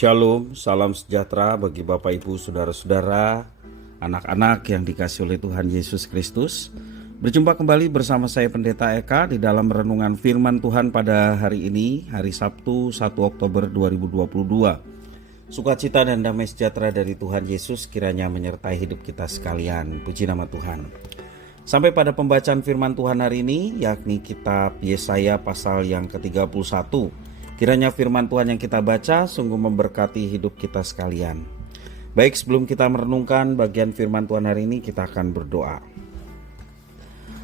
Shalom, salam sejahtera bagi Bapak Ibu, Saudara-saudara, anak-anak yang dikasihi oleh Tuhan Yesus Kristus. Berjumpa kembali bersama saya Pendeta Eka di dalam renungan firman Tuhan pada hari ini, hari Sabtu 1 Oktober 2022. Sukacita dan damai sejahtera dari Tuhan Yesus kiranya menyertai hidup kita sekalian. Puji nama Tuhan. Sampai pada pembacaan firman Tuhan hari ini, yakni kitab Yesaya pasal yang ke-31. Kiranya firman Tuhan yang kita baca sungguh memberkati hidup kita sekalian. Baik, sebelum kita merenungkan bagian firman Tuhan hari ini, kita akan berdoa.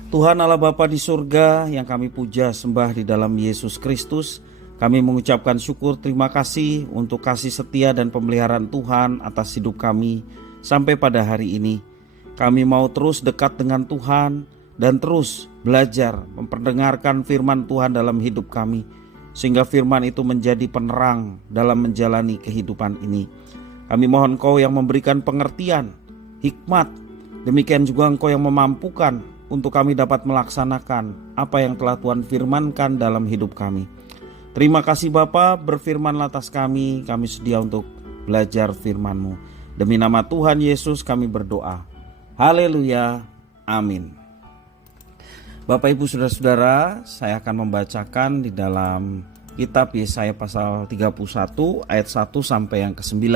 Tuhan Allah Bapa di surga yang kami puja sembah di dalam Yesus Kristus, kami mengucapkan syukur terima kasih untuk kasih setia dan pemeliharaan Tuhan atas hidup kami sampai pada hari ini. Kami mau terus dekat dengan Tuhan dan terus belajar memperdengarkan firman Tuhan dalam hidup kami, sehingga firman itu menjadi penerang dalam menjalani kehidupan ini. Kami mohon Engkau yang memberikan pengertian, hikmat, demikian juga Engkau yang memampukan untuk kami dapat melaksanakan apa yang telah Tuhan firmankan dalam hidup kami. Terima kasih Bapa, berfirmanlah atas kami sedia untuk belajar firman-Mu. Demi nama Tuhan Yesus kami berdoa. Haleluya, amin. Bapak Ibu Saudara-saudara, saya akan membacakan di dalam kitab Yesaya pasal 31 ayat 1 sampai yang ke-9.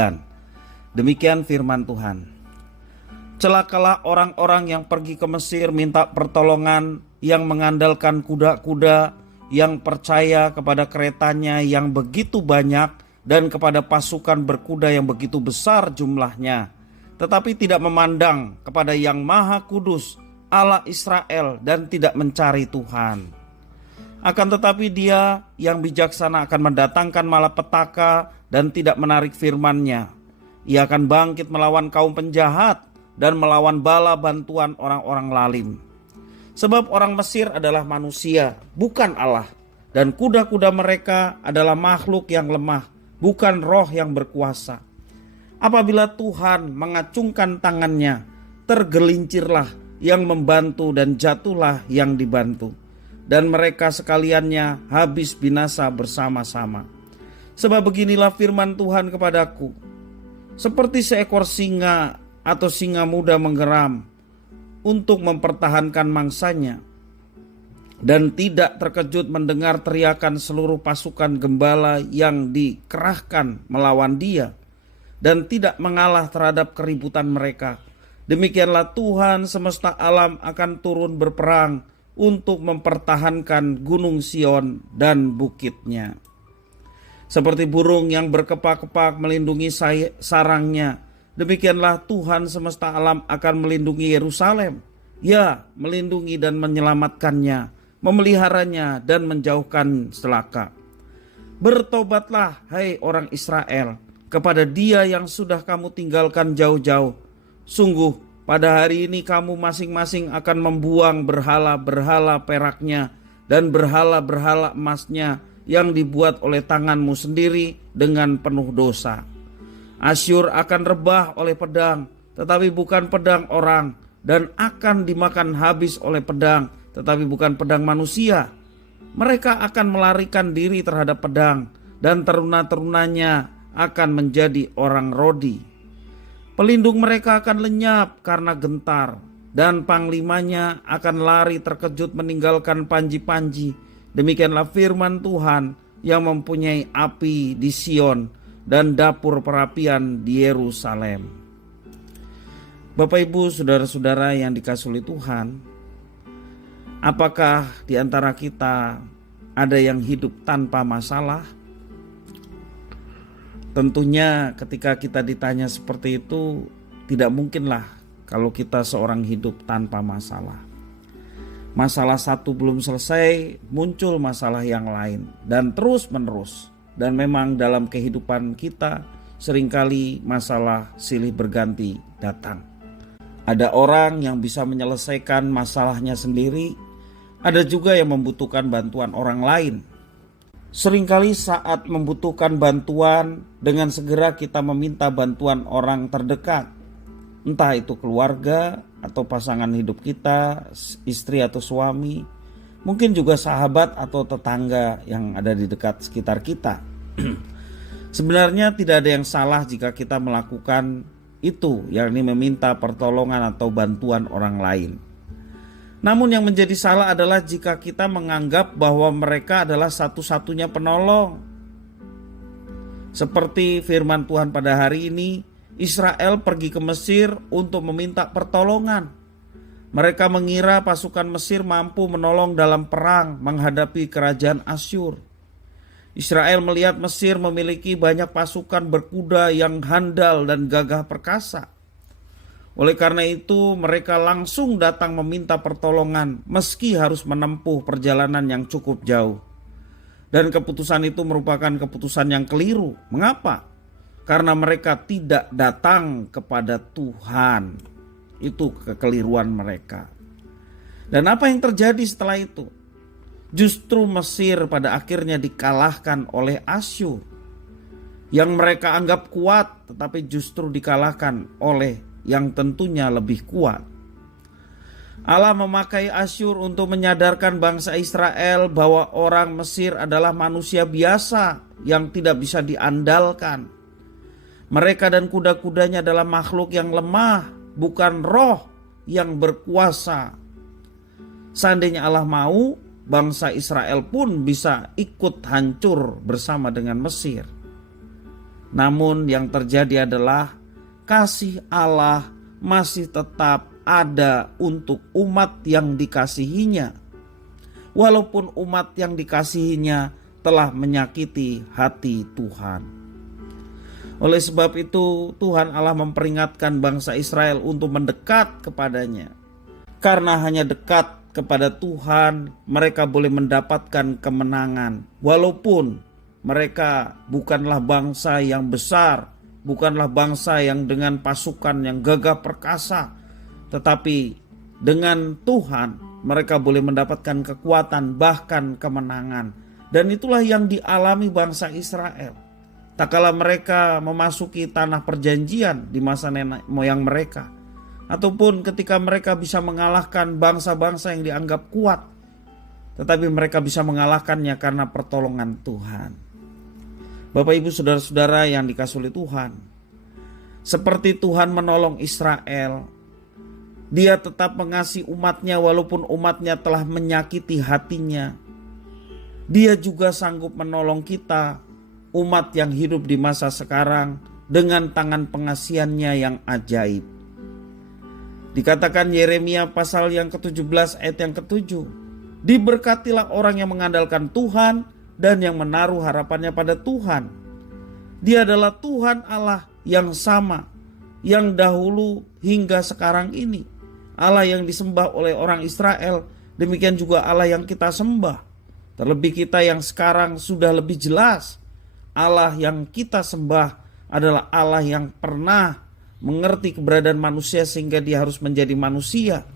Demikian firman Tuhan. Celakalah orang-orang yang pergi ke Mesir minta pertolongan, yang mengandalkan kuda-kuda, yang percaya kepada keretanya yang begitu banyak dan kepada pasukan berkuda yang begitu besar jumlahnya, tetapi tidak memandang kepada Yang Maha Kudus, Allah Israel, dan tidak mencari Tuhan. Akan tetapi Dia yang bijaksana akan mendatangkan malapetaka dan tidak menarik firman-Nya. Ia akan bangkit melawan kaum penjahat dan melawan bala bantuan orang-orang lalim. Sebab orang Mesir adalah manusia, bukan Allah, dan kuda-kuda mereka adalah makhluk yang lemah, bukan roh yang berkuasa. Apabila Tuhan mengacungkan tangannya, tergelincirlah yang membantu dan jatuhlah yang dibantu, dan mereka sekaliannya habis binasa bersama-sama. Sebab beginilah firman Tuhan kepadaku, seperti seekor singa atau singa muda menggeram untuk mempertahankan mangsanya, dan tidak terkejut mendengar teriakan seluruh pasukan gembala yang dikerahkan melawan dia, dan tidak mengalah terhadap keributan mereka. Demikianlah Tuhan semesta alam akan turun berperang untuk mempertahankan gunung Sion dan bukitnya. Seperti burung yang berkepak-kepak melindungi sarangnya, demikianlah Tuhan semesta alam akan melindungi Yerusalem. Ya, melindungi dan menyelamatkannya, memeliharanya dan menjauhkan celaka. Bertobatlah, hai orang Israel, kepada Dia yang sudah kamu tinggalkan jauh-jauh. Sungguh pada hari ini kamu masing-masing akan membuang berhala-berhala peraknya dan berhala-berhala emasnya yang dibuat oleh tanganmu sendiri dengan penuh dosa. Asyur akan rebah oleh pedang, tetapi bukan pedang orang, dan akan dimakan habis oleh pedang, tetapi bukan pedang manusia. Mereka akan melarikan diri terhadap pedang, dan teruna-terunanya akan menjadi orang Rodi. Pelindung mereka akan lenyap karena gentar, dan panglimanya akan lari terkejut meninggalkan panji-panji. Demikianlah firman Tuhan yang mempunyai api di Sion dan dapur perapian di Yerusalem. Bapak Ibu Saudara-saudara yang dikasihi Tuhan, apakah di antara kita ada yang hidup tanpa masalah? Tentunya ketika kita ditanya seperti itu, tidak mungkinlah kalau kita seorang hidup tanpa masalah. Masalah satu belum selesai, muncul masalah yang lain, dan terus menerus. Dan memang dalam kehidupan kita seringkali masalah silih berganti datang. Ada orang yang bisa menyelesaikan masalahnya sendiri, ada juga yang membutuhkan bantuan orang lain. Seringkali saat membutuhkan bantuan, dengan segera kita meminta bantuan orang terdekat. Entah itu keluarga atau pasangan hidup kita, istri atau suami, mungkin juga sahabat atau tetangga yang ada di dekat sekitar kita. Sebenarnya tidak ada yang salah jika kita melakukan itu, yakni meminta pertolongan atau bantuan orang lain. Namun yang menjadi salah adalah jika kita menganggap bahwa mereka adalah satu-satunya penolong. Seperti firman Tuhan pada hari ini, Israel pergi ke Mesir untuk meminta pertolongan. Mereka mengira pasukan Mesir mampu menolong dalam perang menghadapi kerajaan Asyur. Israel melihat Mesir memiliki banyak pasukan berkuda yang handal dan gagah perkasa. Oleh karena itu mereka langsung datang meminta pertolongan meski harus menempuh perjalanan yang cukup jauh. Dan keputusan itu merupakan keputusan yang keliru. Mengapa? Karena mereka tidak datang kepada Tuhan. Itu kekeliruan mereka. Dan apa yang terjadi setelah itu? Justru Mesir pada akhirnya dikalahkan oleh Asyur. Yang mereka anggap kuat tetapi justru dikalahkan oleh yang tentunya lebih kuat. Allah memakai Asyur untuk menyadarkan bangsa Israel bahwa orang Mesir adalah manusia biasa yang tidak bisa diandalkan. Mereka dan kuda-kudanya adalah makhluk yang lemah, bukan roh yang berkuasa. Seandainya Allah mau, bangsa Israel pun bisa ikut hancur bersama dengan Mesir. Namun yang terjadi adalah kasih Allah masih tetap ada untuk umat yang dikasihinya. Walaupun umat yang dikasihinya telah menyakiti hati Tuhan. Oleh sebab itu Tuhan Allah memperingatkan bangsa Israel untuk mendekat kepadanya. Karena hanya dekat kepada Tuhan mereka boleh mendapatkan kemenangan. Walaupun mereka bukanlah bangsa yang besar, bukanlah bangsa yang dengan pasukan yang gagah perkasa, tetapi dengan Tuhan mereka boleh mendapatkan kekuatan bahkan kemenangan. Dan itulah yang dialami bangsa Israel. Tak kala mereka memasuki tanah perjanjian di masa nenek moyang mereka, ataupun ketika mereka bisa mengalahkan bangsa-bangsa yang dianggap kuat, tetapi mereka bisa mengalahkannya karena pertolongan Tuhan. Bapak ibu saudara-saudara yang dikasihi oleh Tuhan, seperti Tuhan menolong Israel, Dia tetap mengasihi umatnya walaupun umatnya telah menyakiti hatinya. Dia juga sanggup menolong kita, umat yang hidup di masa sekarang, dengan tangan pengasihannya yang ajaib. Dikatakan Yeremia pasal yang ke-17 ayat yang ke-7, diberkatilah orang yang mengandalkan Tuhan dan yang menaruh harapannya pada Tuhan. Dia adalah Tuhan Allah yang sama, yang dahulu hingga sekarang ini. Allah yang disembah oleh orang Israel, demikian juga Allah yang kita sembah. Terlebih kita yang sekarang sudah lebih jelas, Allah yang kita sembah adalah Allah yang pernah mengerti keberadaan manusia sehingga Dia harus menjadi manusia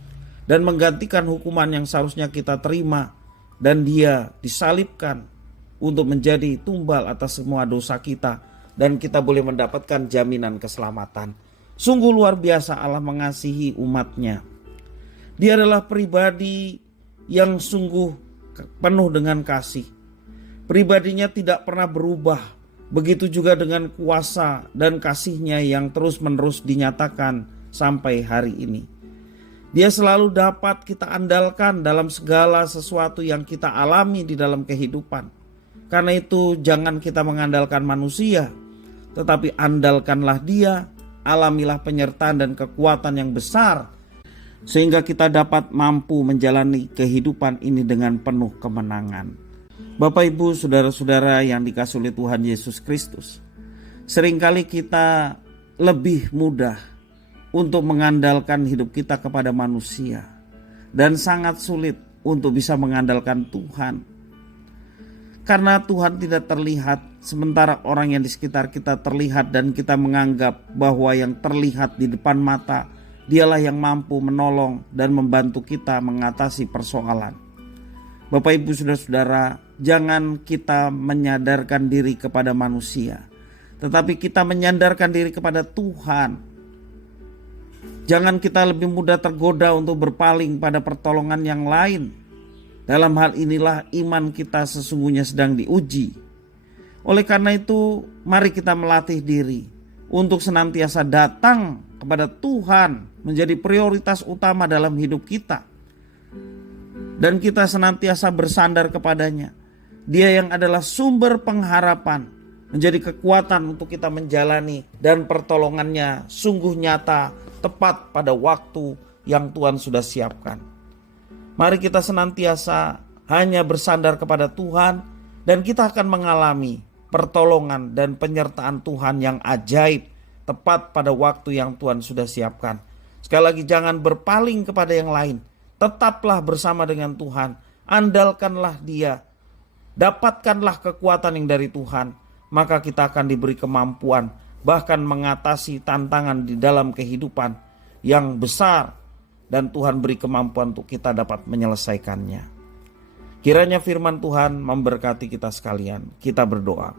dan menggantikan hukuman yang seharusnya kita terima, dan Dia disalibkan untuk menjadi tumbal atas semua dosa kita, dan kita boleh mendapatkan jaminan keselamatan. Sungguh luar biasa Allah mengasihi umatnya. Dia adalah pribadi yang sungguh penuh dengan kasih. Pribadinya tidak pernah berubah. Begitu juga dengan kuasa dan kasihnya yang terus-menerus dinyatakan sampai hari ini. Dia selalu dapat kita andalkan dalam segala sesuatu yang kita alami di dalam kehidupan. Karena itu jangan kita mengandalkan manusia, tetapi andalkanlah Dia, alamilah penyertaan dan kekuatan yang besar, sehingga kita dapat mampu menjalani kehidupan ini dengan penuh kemenangan. Bapak ibu saudara-saudara yang dikasihi oleh Tuhan Yesus Kristus, seringkali kita lebih mudah untuk mengandalkan hidup kita kepada manusia dan sangat sulit untuk bisa mengandalkan Tuhan. Karena Tuhan tidak terlihat, sementara orang yang di sekitar kita terlihat, dan kita menganggap bahwa yang terlihat di depan mata Dialah yang mampu menolong dan membantu kita mengatasi persoalan. Bapak ibu saudara-saudara, jangan kita menyadarkan diri kepada manusia, tetapi kita menyandarkan diri kepada Tuhan. Jangan kita lebih mudah tergoda untuk berpaling pada pertolongan yang lain. Dalam hal inilah iman kita sesungguhnya sedang diuji. Oleh karena itu, mari kita melatih diri untuk senantiasa datang kepada Tuhan menjadi prioritas utama dalam hidup kita. Dan kita senantiasa bersandar kepadanya. Dia yang adalah sumber pengharapan, menjadi kekuatan untuk kita menjalani, dan pertolongannya sungguh nyata, tepat pada waktu yang Tuhan sudah siapkan. Mari kita senantiasa hanya bersandar kepada Tuhan, dan kita akan mengalami pertolongan dan penyertaan Tuhan yang ajaib, tepat pada waktu yang Tuhan sudah siapkan. Sekali lagi, jangan berpaling kepada yang lain. Tetaplah bersama dengan Tuhan. Andalkanlah Dia. Dapatkanlah kekuatan yang dari Tuhan. Maka kita akan diberi kemampuan, bahkan mengatasi tantangan di dalam kehidupan yang besar. Dan Tuhan beri kemampuan untuk kita dapat menyelesaikannya. Kiranya firman Tuhan memberkati kita sekalian. Kita berdoa.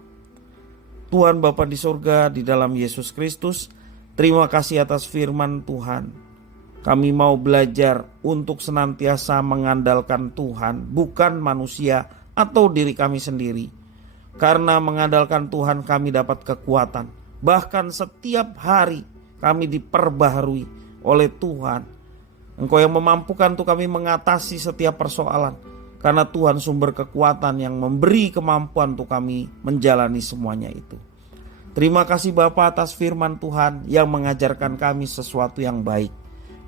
Tuhan Bapa di surga, di dalam Yesus Kristus, terima kasih atas firman Tuhan. Kami mau belajar untuk senantiasa mengandalkan Tuhan, bukan manusia atau diri kami sendiri. Karena mengandalkan Tuhan kami dapat kekuatan. Bahkan setiap hari kami diperbaharui oleh Tuhan. Engkau yang memampukan untuk kami mengatasi setiap persoalan. Karena Tuhan sumber kekuatan yang memberi kemampuan untuk kami menjalani semuanya itu. Terima kasih Bapa atas firman Tuhan yang mengajarkan kami sesuatu yang baik.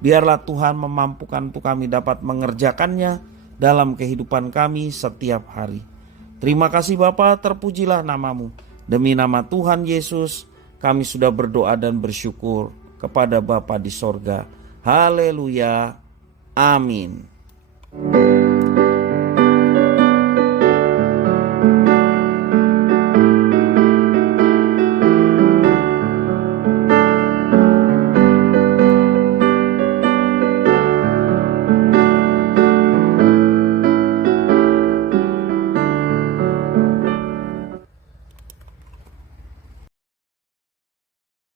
Biarlah Tuhan memampukan untuk kami dapat mengerjakannya dalam kehidupan kami setiap hari. Terima kasih Bapa, terpujilah namamu. Demi nama Tuhan Yesus kami sudah berdoa dan bersyukur kepada Bapa di sorga. Haleluya. Amin.